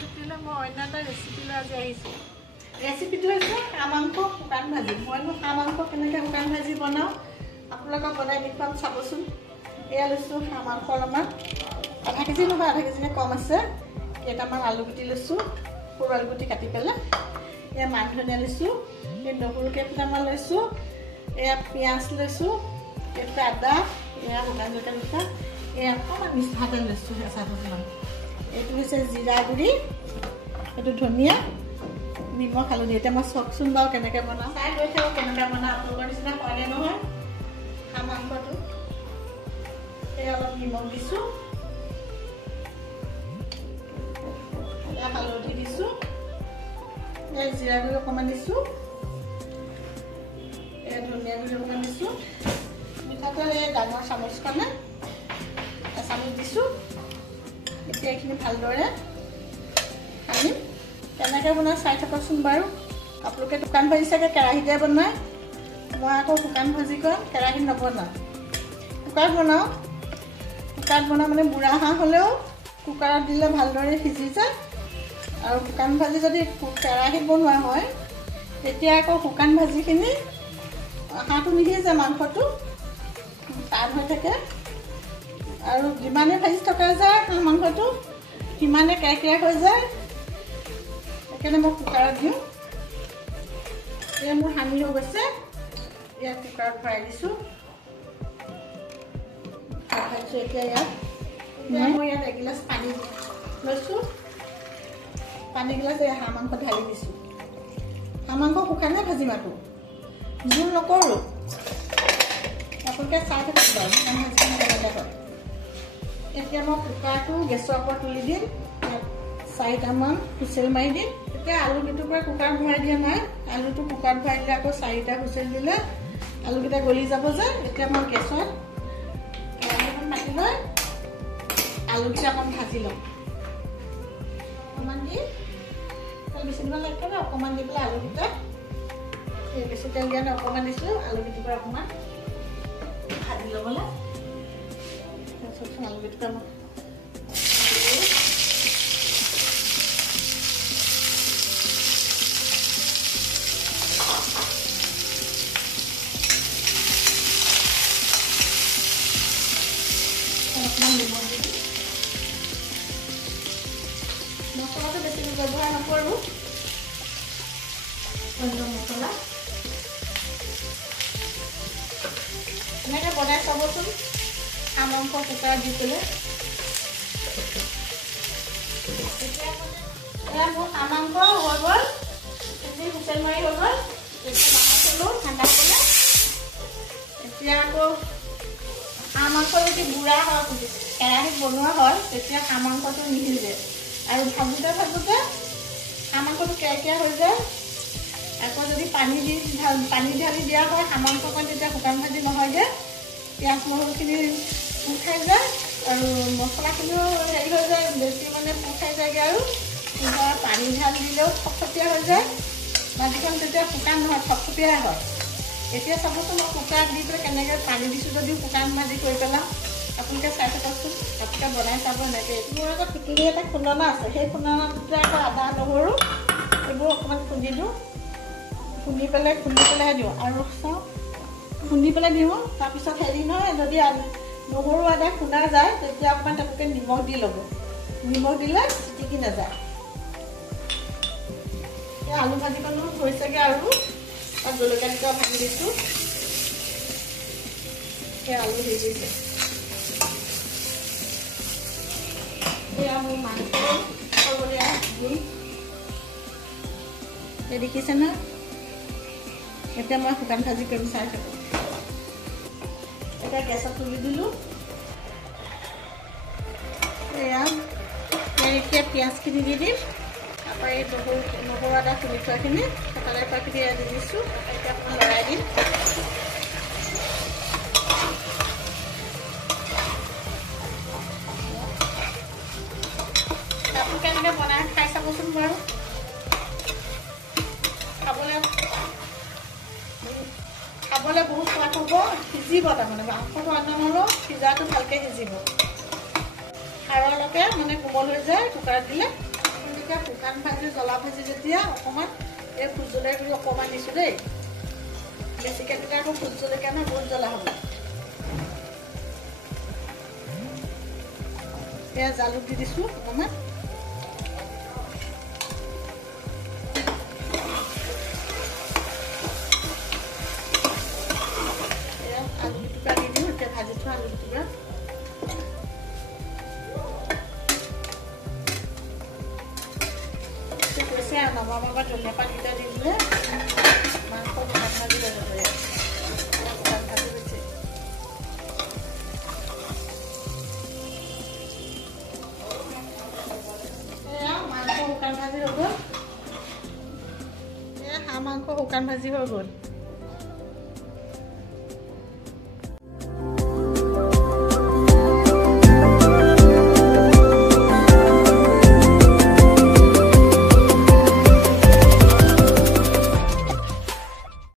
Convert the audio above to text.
জুতিলে মই অন্য এটা ৰেচিপি লৈ আজি আহিছোঁ। ৰেচিপিটো হৈছে হাঁহ মাংস শুকান ভাজি। মইনো হাঁহ মাংস কেনেকৈ শুকান ভাজি বনাওঁ আপোনালোকক বনাই দেখুৱাম, চাবচোন। এয়া লৈছোঁ হাঁহ মাংস অলপমান, আধা কেজি নহয়, আধা কেজিকৈ কম আছে। কেইটামান আলু গুটি লৈছোঁ, সৰু আলু গুটি কাটি পেলাই। এয়া মান ধনিয়া লৈছোঁ, এই নহৰু কেইটামান লৈছোঁ, এয়া পিঁয়াজ লৈছোঁ, এইটো আদা, এয়া শুকান জলকীয়া দুটা, এয়া অকণমান মিঠাতেল লৈছোঁ, এচামুচমান। এইটো হৈছে জিৰা গুড়ি, এইটো ধনিয়া, নিমখ, হালধি। এতিয়া মই চাওকচোন বাৰু কেনেকৈ বনাওঁ, চাই গৈ থাকোঁ কেনেকৈ বনাওঁ। আপোনালোকৰ নিচিনা হয়নে নহয় হাঁহ মাংসটো। এই অলপ নিমখ দিছোঁ, এয়া হালধি দিছোঁ, এয়া জিৰা গুড়ি অকণমান দিছোঁ, এয়া ধনিয়া গুড়ি অকণমান দিছোঁ, মিঠাতেল এই ডাঙৰ চামুচখনে এচামুচ দিছোঁ। এতিয়া এইখিনি ভালদৰে সানিম। কেনেকৈ বনাই চাই থাককচোন বাৰু। আপোনালোকে শুকান ভাজি চাগে কেৰাহীতে বনায়, মই আকৌ শুকান ভাজিকণ কেৰাহীত নবনাওঁ, কুকাৰত বনাওঁ। কুকাৰত বনাওঁ মানে বুঢ়া হাঁহ হ'লেও কুকাৰত দিলে ভালদৰে সিজি যায়। আৰু শুকান ভাজি যদি কেৰাহীত বনোৱা হয় তেতিয়া আকৌ শুকান ভাজিখিনি হাঁহটো নিসিজে, মাংসটো টান হৈ থাকে। আৰু যিমানে ভাজি থকা যায় হাঁহ মাংসটো সিমানে কেৰকেৰীয়া হৈ যায়। সেইকাৰণে মই কুকাৰত দিওঁ। এয়া মোৰ সানি হৈ গৈছে, ইয়াত কুকাৰত ভৰাই দিছোঁ। ভাজিছোঁ এতিয়া ইয়াত মই ইয়াত এগিলাচ পানী লৈছোঁ, পানী গিলাচ এই হাঁহ মাংস ঢালি দিছোঁ। হাঁহ মাংস শুকানে ভাজিম, আকৌ জোল নকৰোঁ। আপোনালোকে চাই থাকক বাৰু শুকান ভাজিখিনি কেনেকৈ হয়। এতিয়া মই কুকাৰটো গেছৰ ওপৰত তুলি দিম, 4টামান হুইচেল মাৰি দিম। এতিয়া আলু কেইটুকুৰা কুকাৰত ভৰাই দিয়া নাই, আলুটো কুকাৰত ভৰাই দিলে আকৌ 4টা হুইচেল দিলে আলুকেইটা গলি যাব যে। এতিয়া মই গেছত কেৰাহীখন পাতি লৈ আলুকেইটা অকণমান ভাজি লওঁ। অকণমান দি তেল বেছি দিব লাগে, অকণমান দি পেলাই আলুকেইটা বেছি তেল দিয়া নাই, অকণমান দিছোঁ। আলুকেইটুকুৰা অকণমান ভাজি ল'বলৈ আলুকেইটা মই মছলাটো বেছি ব্যৱহাৰ নকৰোঁ, অন্য মছলা। এনেকৈ বনাই চাবচোন হাঁহ মাংস কুকাৰত দি পেলাই। এতিয়া মোৰ হাঁহ মাংস হৈ গ'ল, হুইচেল মাৰি হৈ গ'ল। এতিয়া নমাই থ'লোঁ ঠাণ্ডা হ'বলৈ। এতিয়া আকৌ হাঁহ মাংস যদি বুঢ়া হয়, কেৰাহীত বনোৱা হয়, তেতিয়া হাঁহ মাংসটো নিসিজে আৰু ভাজোঁতে ভাজোঁতে হাঁহ মাংসটো কেৰকেৰীয়া হৈ যায়। আকৌ যদি পানী ঢালি দিয়া হয় হাঁহ মাংসকণ, তেতিয়া শুকান ভাজি নহয়গৈ। পিঁয়াজ নহৰুখিনি পোৰ খাই যায় আৰু মছলাখিনিও হেৰি হৈ যায়, বেছি মানে পোৰ খাই যায়গৈ। আৰু পানী ঢালি দিলেও থপথপীয়া হৈ যায় ভাজিখন, তেতিয়া শুকান নহয়, থপথপীয়াই হয়। এতিয়া চাবচোন মই কুকাৰত দি পেলাই কেনেকৈ পানী দিছোঁ যদিও শুকান ভাজি কৰি পেলাওঁ। আপোনালোকে চাই থাককচোন, আপোনালোকে বনাই চাব এনেকৈ। মোৰ আগত পিটিকি এটা খুন্দনা আছে, সেই খুন্দনাটোতে আকৌ আদা নহৰু এইবোৰ অকণমান খুন্দি দিওঁ, খুন্দি পেলাইহে দিওঁ। আৰু চাওঁ খুন্দি পেলাই দিওঁ। তাৰপিছত হেৰি নহয়, যদি নহৰু আদা খুন্দা যায় তেতিয়া অকণমান তেওঁলোকে নিমখ দি ল'ব, নিমখ দিলে চিটিকি নাযায়। এই আলু ভাজিকণো হৈছেগৈ আৰু তাত জলকীয়া দুটা ভাজি দিছোঁ। সেই আলু দি দিছোঁ। এয়া মোৰ মাংস হ'বলৈ দিম, দেখিছে ন। এতিয়া মই শুকান ভাজি কৰি চাই থাকোঁ। এতিয়া গেছত তুলি দিলোঁ। এয়া এতিয়া পিঁয়াজখিনি দি দিম, তাৰপৰা এই নহৰু আদা খুন্দি থোৱাখিনি পেলাই থোৱাখিনি দি দিছোঁ। এতিয়া অকণমান লৰাই দিম। আপোনালোকে এনেকৈ বনাই খাই চাবচোন বাৰু। খাবলৈ বহুত সোৱাদ হ'ব, সিজিব। তাৰমানে মাংসটো অন্য হ'লেও সিজাটো ভালকৈ সিজিব, সাৰলৈকে মানে কোমল হৈ যায় কুকাৰত দিলে। জলকীয়া শুকান ভাজি জ্বলা ভাজি যেতিয়া অকণমান এই ভোট জলকীয়া গুড়ি অকণমান দিছোঁ দেই বেছিকৈ দিলে আকৌ ভোট জলকীয়া নহয় বহুত জ্বলা হ'ব এয়া জালুক দি দিছোঁ অকণমান এয়া আলু দুটুকুৰা দি দিওঁ এতিয়া ভাজি থোৱা আলু দুটুকুৰা কৈছে আৰু নমাৰ ধনিয়া পাতকেইটা দি দিলে মাংস শুকান ভাজি লৈ যাব শুকান ভাজি হৈছে এয়া মাংস শুকান ভাজি হৈ গ'ল এয়া হাঁহ মাংস শুকান ভাজি হৈ গ'ল